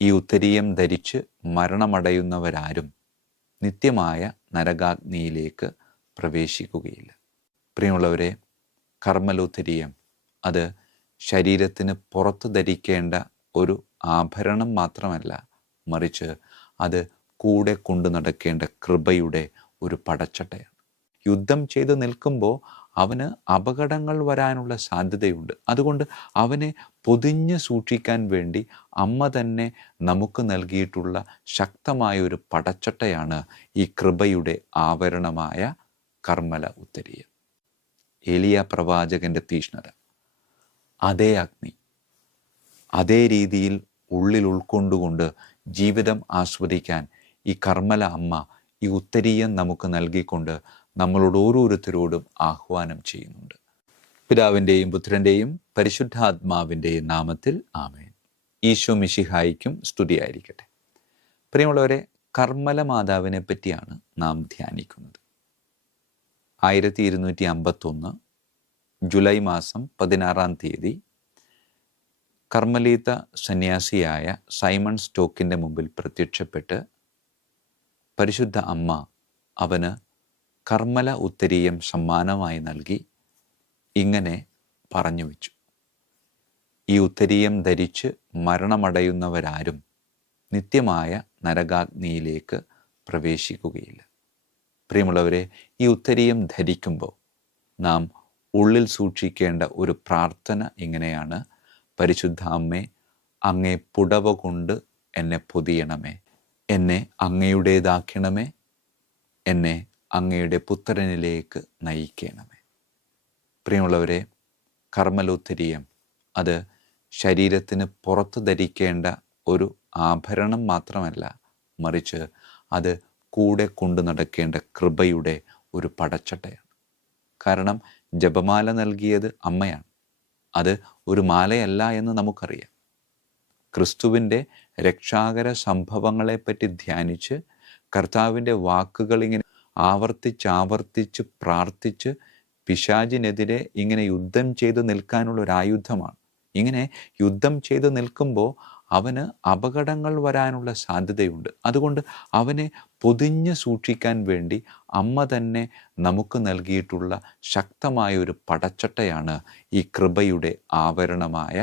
ഈ ഉത്തരീയം ധരിച്ച് മരണമടയുന്നവരാരും നിത്യമായ നരകാഗ്നിയിലേക്ക് പ്രവേശിക്കുകയില്ല. പ്രിയമുള്ളവരെ, കർമ്മലോത്തരീയം അത് ശരീരത്തിന് പുറത്ത് ധരിക്കേണ്ട ഒരു ആഭരണം മാത്രമല്ല, മറിച്ച് അത് കൂടെ കൊണ്ടു നടക്കേണ്ട കൃപയുടെ ഒരു പടച്ചട്ടയാണ്. യുദ്ധം ചെയ്ത് നിൽക്കുമ്പോൾ അവന് അപകടങ്ങൾ വരാനുള്ള സാധ്യതയുണ്ട്. അതുകൊണ്ട് അവനെ പൊതിഞ്ഞ് സൂക്ഷിക്കാൻ വേണ്ടി അമ്മ തന്നെ നമുക്ക് നൽകിയിട്ടുള്ള ശക്തമായ ഒരു പടച്ചട്ടയാണ് ഈ കൃപയുടെ ആവരണമായ കർമ്മല ഉത്തരീയം. ഏലിയ പ്രവാചകന്റെ തീഷ്ണത, അതേ അഗ്നി, അതേ രീതിയിൽ ഉള്ളിൽ ഉൾക്കൊണ്ടുകൊണ്ട് ജീവിതം ആസ്വദിക്കാൻ ഈ കർമ്മല അമ്മ ഈ ഉത്തരീയം നമുക്ക് നൽകിക്കൊണ്ട് നമ്മളോട് ഓരോരുത്തരോടും ആഹ്വാനം ചെയ്യുന്നുണ്ട്. പിതാവിൻ്റെയും പുത്രൻ്റെയും പരിശുദ്ധാത്മാവിൻ്റെയും നാമത്തിൽ ആമേൻ. ഈശോ മിശിഹായിക്കും സ്തുതിയായിരിക്കട്ടെ. പ്രിയമുള്ളവരെ, കർമ്മല മാതാവിനെ പറ്റിയാണ് നാം ധ്യാനിക്കുന്നത്. 1251 ജൂലൈ മാസം 16-ാം തീയതി കർമ്മലീത്ത സന്യാസിയായ സൈമൺ സ്റ്റോക്കിൻ്റെ മുമ്പിൽ പ്രത്യക്ഷപ്പെട്ട് പരിശുദ്ധ അമ്മ അവന് കർമ്മല ഉത്തരീയം സമ്മാനമായി നൽകി ഇങ്ങനെ പറഞ്ഞു വെച്ചു: ഈ ഉത്തരീയം ധരിച്ച് മരണമടയുന്നവരാരും നിത്യമായ നരകാഗ്നിയിലേക്ക് പ്രവേശിക്കുകയില്ല. പ്രിയമുള്ളവരെ, ഈ ഉത്തരീയം ധരിക്കുമ്പോൾ നാം ഉള്ളിൽ സൂക്ഷിക്കേണ്ട ഒരു പ്രാർത്ഥന ഇങ്ങനെയാണ്: പരിശുദ്ധ അമ്മേ, അങ്ങേ പുടവ കൊണ്ട് എന്നെ പൊതിയണമേ, എന്നെ അങ്ങയുടേതാക്കണമേ, എന്നെ അങ്ങയുടെ പുത്രനിലേക്ക് നയിക്കണമേ. പ്രിയമുള്ളവരെ, കർമ്മലോത്തരീയം അത് ശരീരത്തിന് പുറത്ത് ധരിക്കേണ്ട ഒരു ആഭരണം മാത്രമല്ല, മറിച്ച് അത് കൂടെ കൊണ്ടു നടക്കേണ്ട കൃപയുടെ ഒരു പടച്ചട്ടയാണ്. കാരണം ജപമാല നൽകിയത് അമ്മയാണ്. അത് ഒരു മാലയല്ല എന്ന് നമുക്കറിയാം. ക്രിസ്തുവിൻ്റെ രക്ഷാകര സംഭവങ്ങളെപ്പറ്റി ധ്യാനിച്ച് കർത്താവിൻ്റെ വാക്കുകൾ ഇങ്ങനെ ആവർത്തിച്ച് പ്രാർത്ഥിച്ച് പിശാചിനെതിരെ ഇങ്ങനെ യുദ്ധം ചെയ്ത് നിൽക്കാനുള്ള ഒരു ആയുധമാണ്. ഇങ്ങനെ യുദ്ധം ചെയ്ത് നിൽക്കുമ്പോൾ അവന് അപകടങ്ങൾ വരാനുള്ള സാധ്യതയുണ്ട്. അതുകൊണ്ട് അവനെ പൊതിഞ്ഞ് സൂക്ഷിക്കാൻ വേണ്ടി അമ്മ തന്നെ നമുക്ക് നൽകിയിട്ടുള്ള ശക്തമായ ഒരു പടച്ചട്ടയാണ് ഈ കൃപയുടെ ആവരണമായ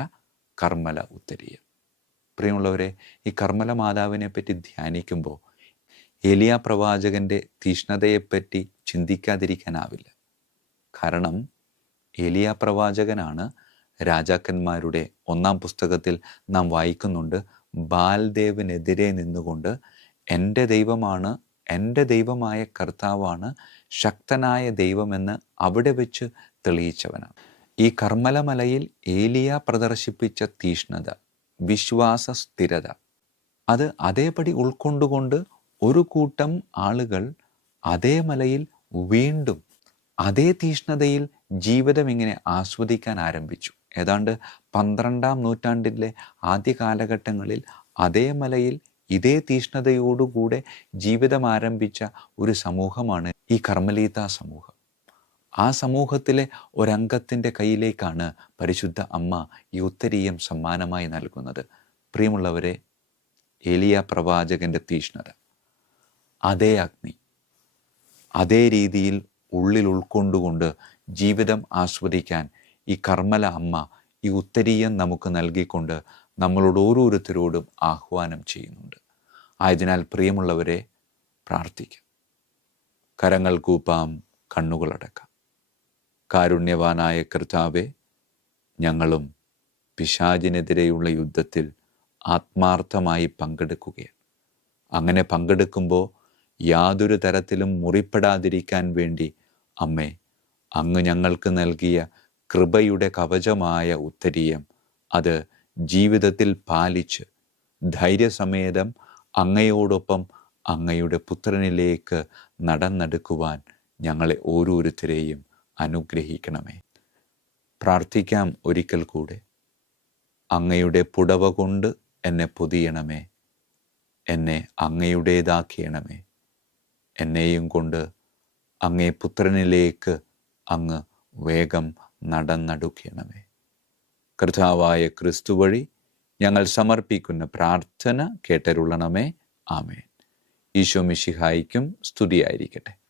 കർമ്മല ഉത്തരീയം. പ്രിയമുള്ളവരെ, ഈ കർമ്മല മാതാവിനെ പറ്റി ധ്യാനിക്കുമ്പോൾ ഏലിയ പ്രവാചകൻ്റെ തീഷ്ണതയെപ്പറ്റി ചിന്തിക്കാതിരിക്കാനാവില്ല. കാരണം ഏലിയ പ്രവാചകനാണ് രാജാക്കന്മാരുടെ 1-ാം പുസ്തകത്തിൽ നാം വായിക്കുന്നുണ്ട്, ബാൽദേവിനെതിരെ നിന്നുകൊണ്ട് എൻ്റെ ദൈവമാണ്, എൻ്റെ ദൈവമായ കർത്താവാണ് ശക്തനായ ദൈവമെന്ന് അവിടെ വെച്ച് തെളിയിച്ചവനാണ്. ഈ കർമ്മലമലയിൽ ഏലിയ പ്രദർശിപ്പിച്ച തീഷ്ണത, വിശ്വാസ സ്ഥിരത, അത് അതേപടി ഉൾക്കൊണ്ടുകൊണ്ട് ഒരു കൂട്ടം ആളുകൾ അതേ മലയിൽ വീണ്ടും അതേ തീഷ്ണതയിൽ ജീവിതം ഇങ്ങനെ ആസ്വദിക്കാൻ ആരംഭിച്ചു. ഏതാണ്ട് 12-ാം നൂറ്റാണ്ടിലെ ആദ്യ കാലഘട്ടങ്ങളിൽ അതേ മലയിൽ ഇതേ തീഷ്ണതയോടുകൂടെ ജീവിതം ആരംഭിച്ച ഒരു സമൂഹമാണ് ഈ കർമ്മലീത്ത സമൂഹം. ആ സമൂഹത്തിലെ ഒരംഗത്തിൻ്റെ കയ്യിലേക്കാണ് പരിശുദ്ധ അമ്മ ഈ ഉത്തരീയം സമ്മാനമായി നൽകുന്നത്. പ്രിയമുള്ളവരെ, ഏലിയ പ്രവാചകൻ്റെ തീഷ്ണത, അതേ അഗ്നി, അതേ രീതിയിൽ ഉള്ളിൽ ഉൾക്കൊണ്ടുകൊണ്ട് ജീവിതം ആസ്വദിക്കാൻ ഈ കർമ്മല അമ്മ ഈ ഉത്തരീയം നമുക്ക് നൽകിക്കൊണ്ട് നമ്മളോട് ഓരോരുത്തരോടും ആഹ്വാനം ചെയ്യുന്നുണ്ട്. ആയതിനാൽ പ്രിയമുള്ളവരെ, പ്രാർത്ഥിക്കാം. കരങ്ങൾ കൂപ്പാം, കണ്ണുകളടക്കാം. കാരുണ്യവാനായ കർത്താവേ, ഞങ്ങളും പിശാചിനെതിരെയുള്ള യുദ്ധത്തിൽ ആത്മാർത്ഥമായി പങ്കെടുക്കുകയാണ്. അങ്ങനെ പങ്കെടുക്കുമ്പോൾ യാതൊരു തരത്തിലും മുറിപ്പെടാതിരിക്കാൻ വേണ്ടി അമ്മേ, അങ്ങ് ഞങ്ങൾക്ക് നൽകിയ കൃപയുടെ കവചമായ ഉത്തരീയം അത് ജീവിതത്തിൽ പാലിച്ച് ധൈര്യസമേതം അങ്ങയോടൊപ്പം അങ്ങയുടെ പുത്രനിലേക്ക് നടന്നെടുക്കുവാൻ ഞങ്ങളെ ഓരോരുത്തരെയും അനുഗ്രഹിക്കണമേ. പ്രാർത്ഥിക്കാം ഒരിക്കൽ കൂടെ: അങ്ങയുടെ പുടവ കൊണ്ട് എന്നെ പൊതിയണമേ, എന്നെ അങ്ങയുടേതാക്കിയണമേ, എന്നെയും കൊണ്ട് അങ്ങേ പുത്രനിലേക്ക് അങ്ങ് വേഗം നടന്നെടുക്കണമേ. കർത്താവായ ക്രിസ്തു വഴി ഞങ്ങൾ സമർപ്പിക്കുന്ന പ്രാർത്ഥന കേട്ടരുളണമേ. ആമേൻ. ഈശോ മിശിഹായിക്കും സ്തുതിയായിരിക്കട്ടെ.